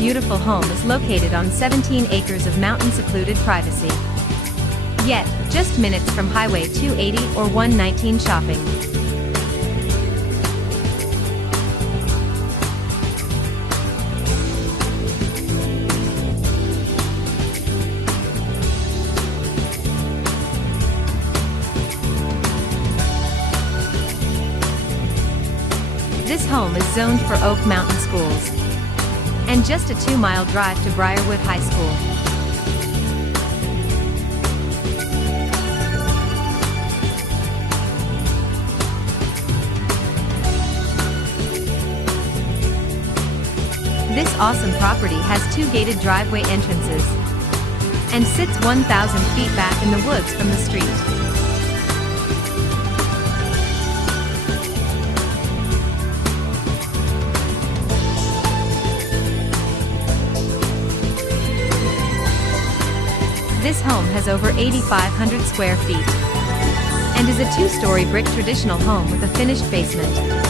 beautiful home is located on 17 acres of mountain secluded privacy. Yet, just minutes from Highway 280 or 119 shopping. This home is zoned for Oak Mountain Schools, and just a 2-mile drive to Briarwood High School. This awesome property has 2 gated driveway entrances and sits 1,000 feet back in the woods from the street. This home has over 8,500 square feet and is a 2-story brick traditional home with a finished basement.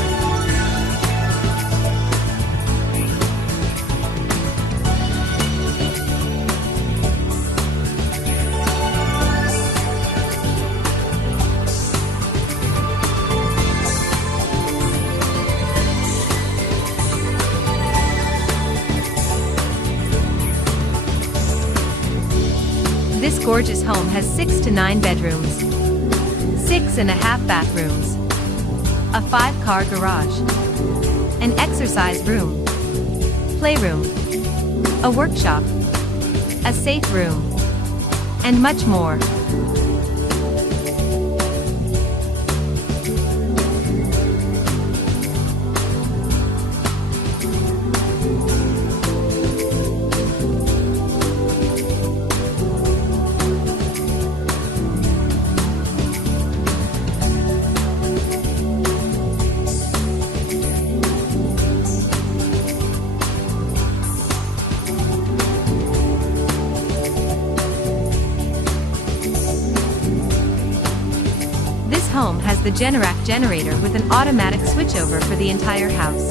This gorgeous home has 6 to 9 bedrooms, 6.5 bathrooms, a 5-car garage, an exercise room, playroom, a workshop, a safe room, and much more. This home has the Generac generator with an automatic switchover for the entire house.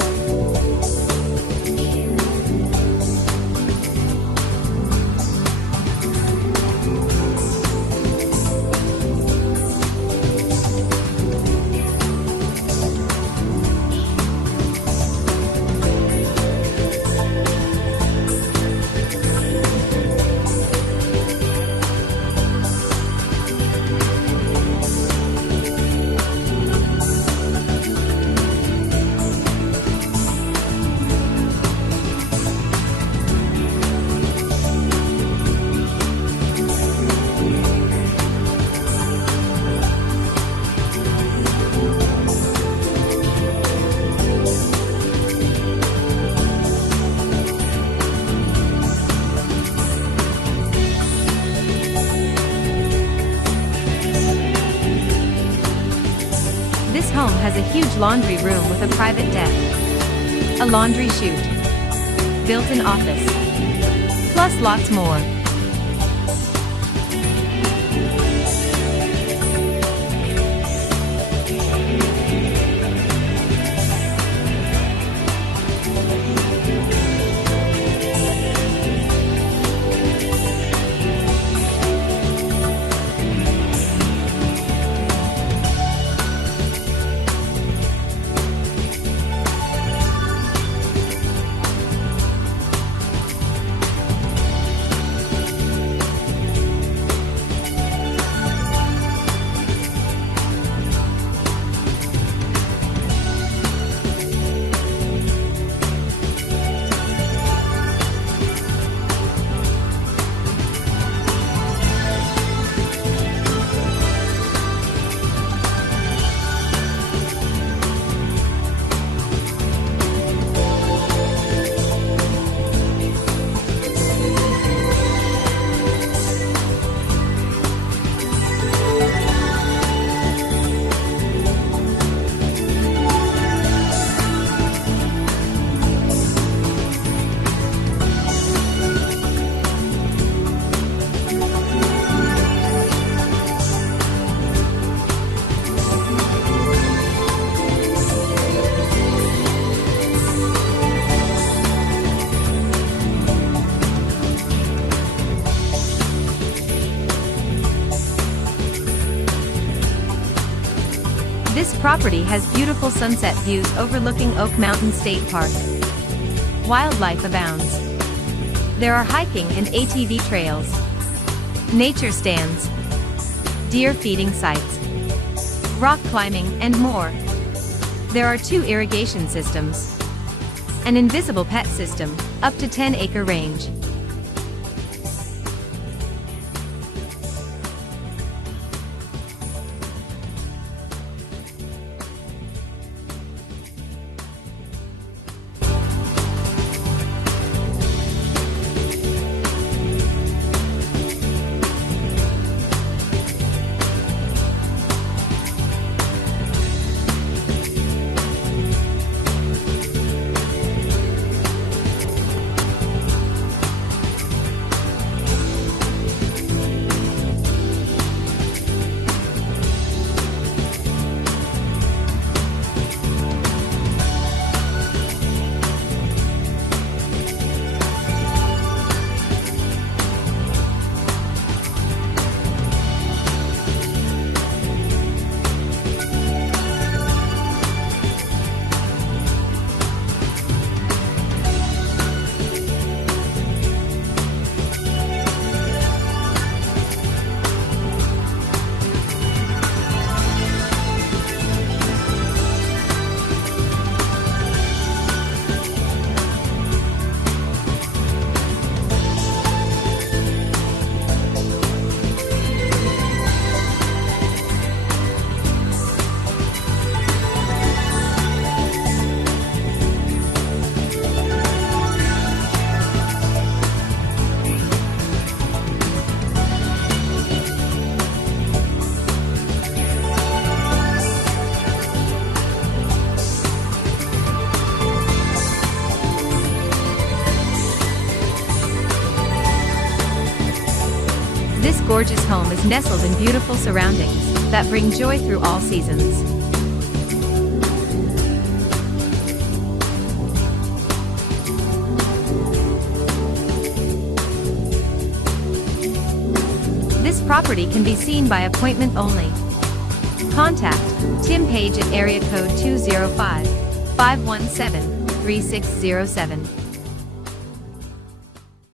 This home has a huge laundry room with a private deck, a laundry chute, built-in office, plus lots more. This property has beautiful sunset views overlooking Oak Mountain State Park. Wildlife abounds. There are hiking and ATV trails, nature stands, deer feeding sites, rock climbing, and more. There are 2 irrigation systems, an invisible pet system, up to 10-acre range. This gorgeous home is nestled in beautiful surroundings that bring joy through all seasons. This property can be seen by appointment only. Contact Tim Page at area code 205-517-3607.